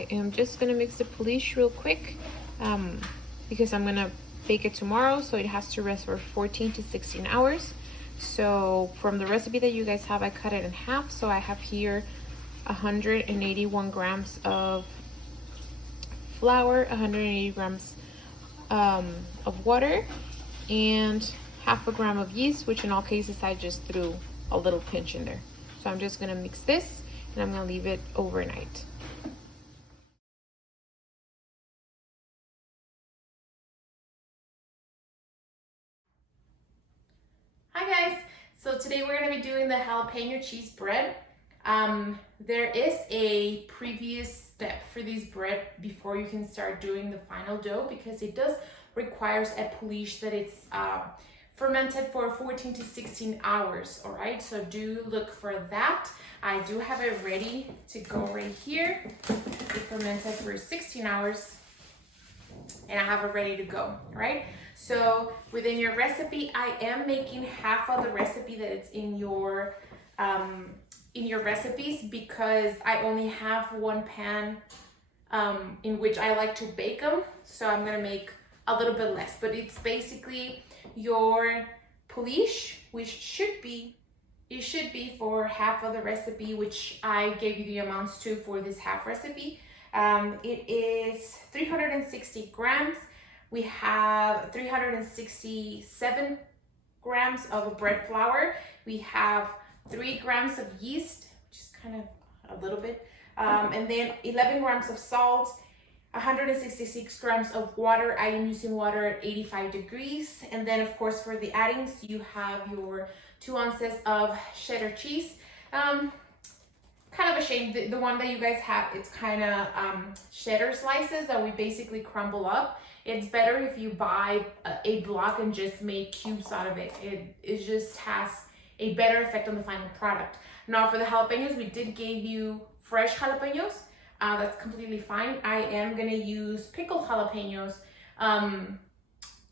I am just gonna mix the Poolish real quick because I'm gonna bake it tomorrow, so it has to rest for 14 to 16 hours. So from the recipe that you guys have, I cut it in half. So I have here 181 grams of flour, 180 grams of water, and half a gram of yeast, which in all cases I just threw a little pinch in there. So I'm just gonna mix this and I'm gonna leave it overnight. Hi guys, so today we're going to be doing the jalapeno cheese bread. There is a previous step for this bread before you can start doing the final dough, because it does requires a Poolish that it's fermented for 14 to 16 hours. All right, so do look for that. I do have it ready to go right here. It fermented for 16 hours and I have it ready to go. All right, so within your recipe, I am making half of the recipe that it's in your recipes, because I only have one pan in which I like to bake them. So I'm gonna make a little bit less, but it's basically your Poolish, which should be for half of the recipe, which I gave you the amounts to for this half recipe. It is 360 grams. We have 367 grams of bread flour. We have 3 grams of yeast, which is kind of a little bit, and then 11 grams of salt, 166 grams of water. I am using water at 85 degrees. And then of course for the addings, you have your 2 ounces of cheddar cheese. Kind of a shame, the one that you guys have, it's kind of cheddar slices that we basically crumble up. It's better if you buy a block and just make cubes out of it. It just has a better effect on the final product. Now for the jalapenos, we did give you fresh jalapenos. That's completely fine. I am gonna use pickled jalapenos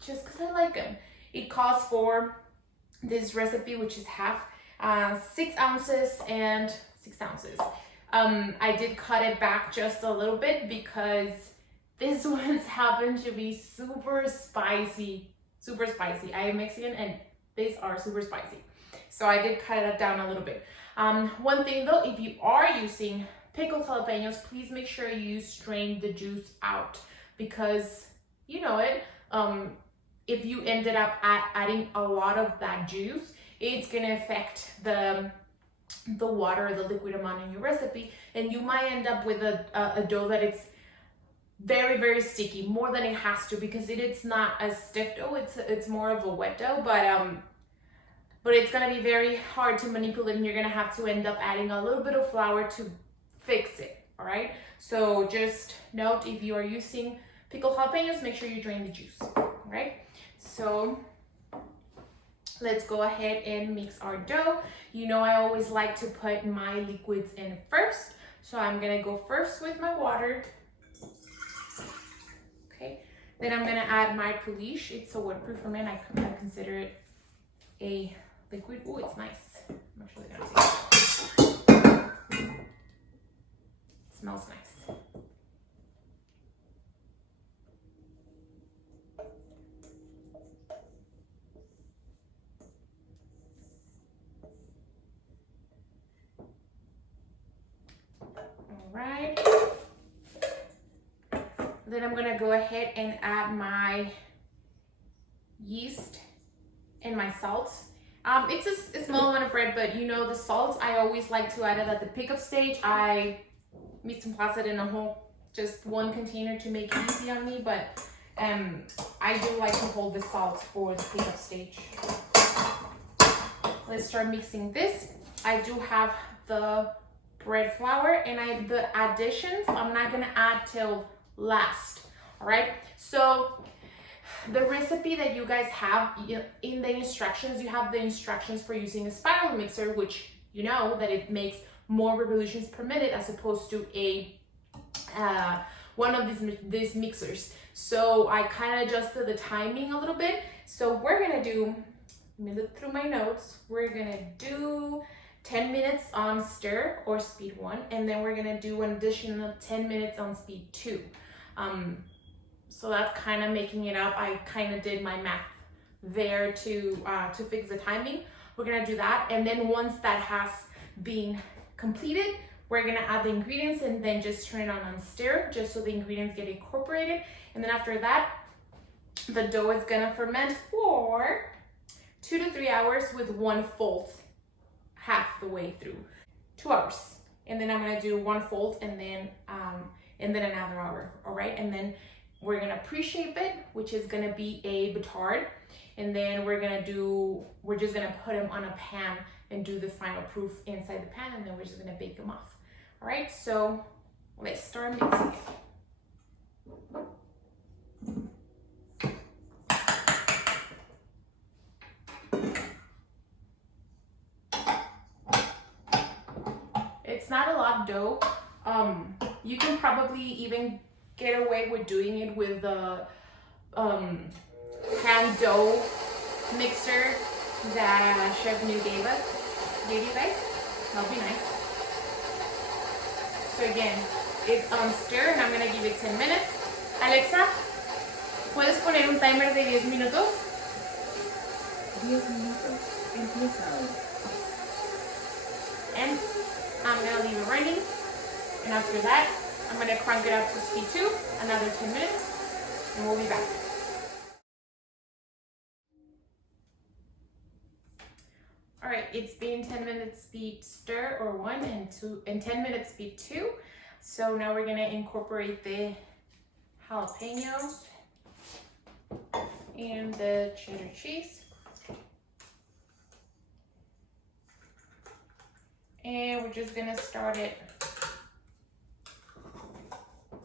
just because I like them. It calls for this recipe, which is half 6 ounces and 6 ounces. I did cut it back just a little bit because these ones happen to be super spicy. I am Mexican and these are super spicy. So I did cut it down a little bit. One thing though, if you are using pickled jalapenos, please make sure you strain the juice out, because you know it, if you ended up adding a lot of that juice, it's gonna affect the water, the liquid amount in your recipe, and you might end up with a dough that it's very, very sticky, more than it has to, because it's not a stiff dough, it's more of a wet dough, but it's gonna be very hard to manipulate, and you're gonna have to end up adding a little bit of flour to fix it. All right, so just note, if you are using pickled jalapenos, make sure you drain the juice. All right, so let's go ahead and mix our dough. You know I always like to put my liquids in first, so I'm gonna go first with my water. Okay, then I'm gonna add my Poolish. It's a waterproof ferment. I consider it a liquid. Oh, it's nice. I'm actually gonna take it. It smells nice. All right. Then I'm gonna go ahead and add my yeast and my salt. It's a small amount of bread, but you know the salt, I always like to add it at the pickup stage. I mix and place it in just one container to make it easy on me, but I do like to hold the salt for the pickup stage. Let's start mixing this. I do have the bread flour, and the additions I'm not gonna add till last. All right, so the recipe that you guys have in the instructions, you have the instructions for using a spiral mixer, which you know that it makes more revolutions per minute as opposed to a one of these mixers. So I kind of adjusted the timing a little bit. So we're gonna do, let me look through my notes, we're gonna do 10 minutes on stir or speed 1, and then we're gonna do an additional 10 minutes on speed 2. So that's kind of making it up. I kind of did my math there to fix the timing. We're gonna do that, and then once that has been completed, we're gonna add the ingredients and then just turn it on stir, just so the ingredients get incorporated. And then after that, the dough is gonna ferment for 2 to 3 hours with 1 fold half the way through. 2 hours. And then I'm gonna do 1 fold and then another hour, all right? And then we're gonna pre-shape it, which is gonna be a batard. And then we're just gonna put them on a pan and do the final proof inside the pan, and then we're just gonna bake them off. All right, so let's start mixing it. It's not a lot of dough. You can probably even get away with doing it with the hand dough mixer that Chef New gave you guys. That'll be nice. So again, it's on stir and I'm gonna give it 10 minutes. Alexa, ¿puedes poner un timer de 10 minutos? 10 minutos, empieza ahora. And I'm gonna leave it running. And after that, I'm gonna crank it up to speed 2, another 10 minutes, and we'll be back. All right, it's been 10 minutes speed stir or 1 and 10 minutes speed 2. So now we're gonna incorporate the jalapeños and the cheddar cheese. And we're just gonna start it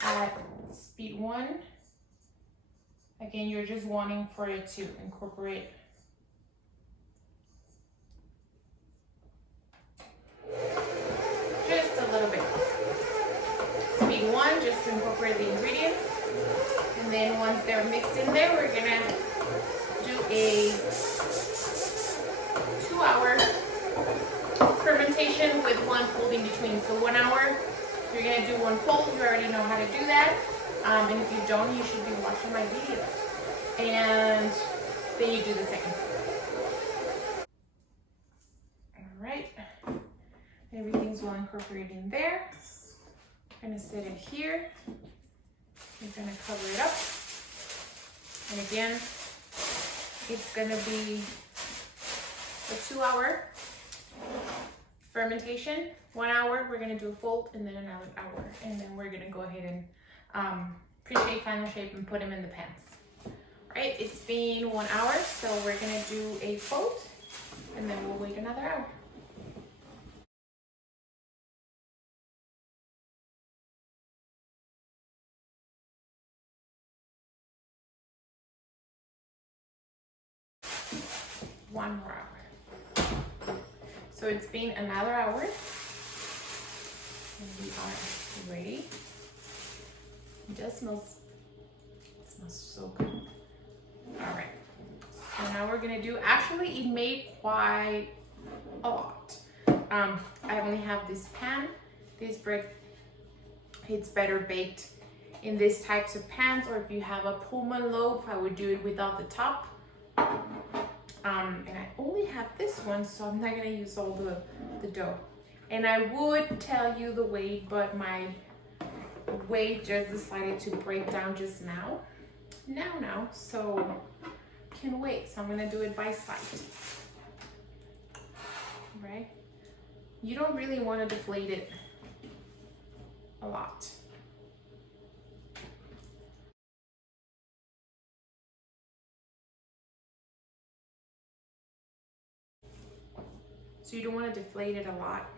at speed 1. Again, you're just wanting for it to incorporate just a little bit. Speed 1, just to incorporate the ingredients. And then once they're mixed in there, we're gonna do a 2-hour fermentation with 1 fold in between. So 1 hour, you're gonna do 1 fold. You already know how to do that. And if you don't, you should be watching my video. And then you do the second. All right, everything's well incorporated in there. I'm gonna set it here. I'm gonna cover it up. And again, it's gonna be a 2-hour fermentation. 1 hour, we're gonna do a fold, and then another hour. And then we're gonna go ahead and pre-shape, final shape, and put them in the pans. All right, it's been 1 hour, so we're gonna do a fold, and then we'll wait another hour. One more hour. So it's been another hour, and we are ready. It does smell, it smells so good. All right, so now we're gonna do, actually it made quite a lot. I only have this pan. This bread, it's better baked in these types of pans, or if you have a Pullman loaf, I would do it without the top. And I only have this one, so I'm not gonna use all the dough. And I would tell you the weight, but my weight just decided to break down just now. So can wait. So I'm gonna do it by sight. Right? You don't really want to deflate it a lot. So you don't want to deflate it a lot.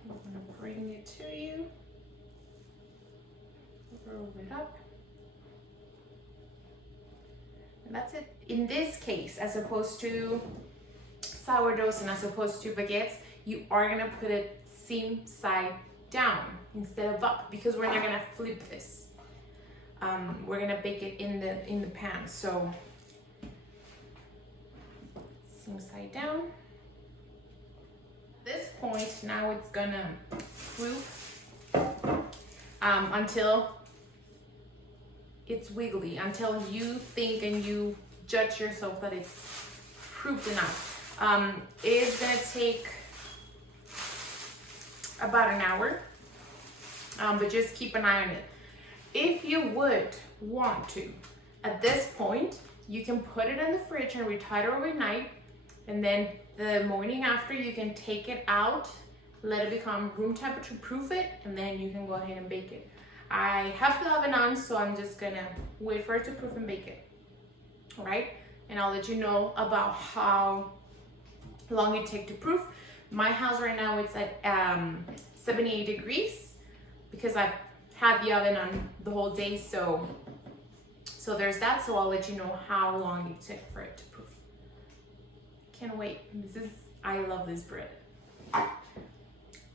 I'm going to bring it to you. Roll it up. And that's it. In this case, as opposed to sourdoughs and as opposed to baguettes, you are gonna put it same side down instead of up, because we're not gonna flip this. We're gonna bake it in the pan. So same side down. At this point, now it's gonna proof until it's wiggly, until you think and you judge yourself that it's proofed enough. It is gonna take about an hour, but just keep an eye on it. If you would want to, at this point, you can put it in the fridge and retire it overnight, and then the morning after you can take it out, let it become room temperature, proof it, and then you can go ahead and bake it. I have the oven on, so I'm just gonna wait for it to proof and bake it. All right, and I'll let you know about how long it takes to proof. My house right now, it's at 78 degrees because I've had the oven on the whole day, so there's that. So I'll let you know how long it took for it to proof. Can't wait. I love this bread.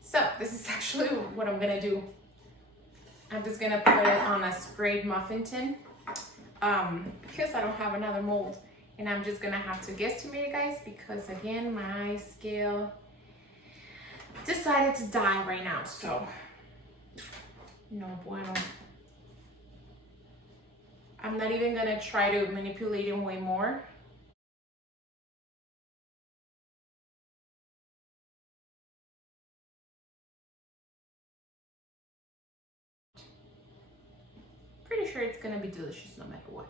So this is actually what I'm gonna do. I'm just gonna put it on a sprayed muffin tin because I don't have another mold, and I'm just gonna have to guesstimate it, guys, because again, my scale decided to die right now, so no bueno. I'm not even gonna try to manipulate it way more. Pretty sure it's gonna be delicious no matter what.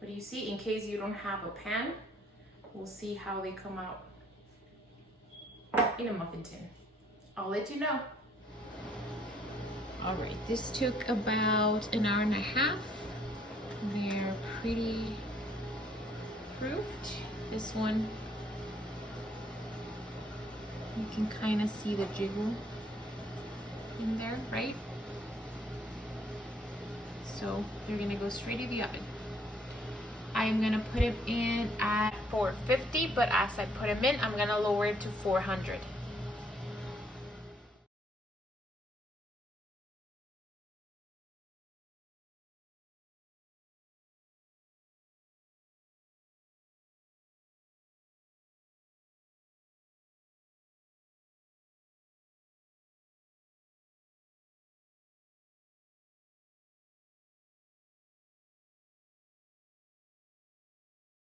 But you see, in case you don't have a pan, we'll see how they come out in a muffin tin. I'll let you know. All right, this took about an hour and a half. They're pretty proofed. This one, you can kind of see the jiggle in there, right? So they're gonna go straight to the oven. I'm gonna put it in at 450, but as I put them in, I'm gonna lower it to 400.